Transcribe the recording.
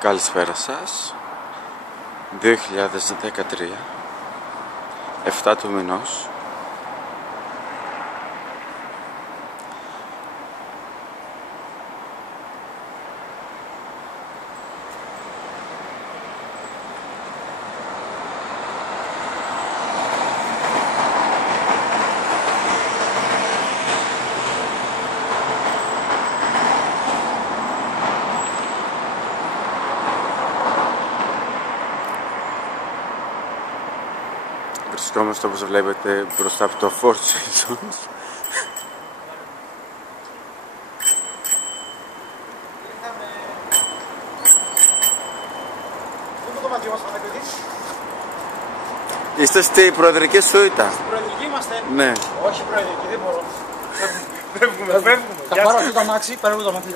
Καλησπέρα σας. 2013 7 του μηνός. Βρισκόμαστε, όπως βλέπετε, μπροστά από το Four Seasons. Είστε στη προεδρική σούιτα. Στην προεδρική είμαστε. Ναι. Όχι προεδρική, δεν μπορώ. Φεύγουμε. Θα πάρω αυτό το αμάξι, πάρω το αμάξι.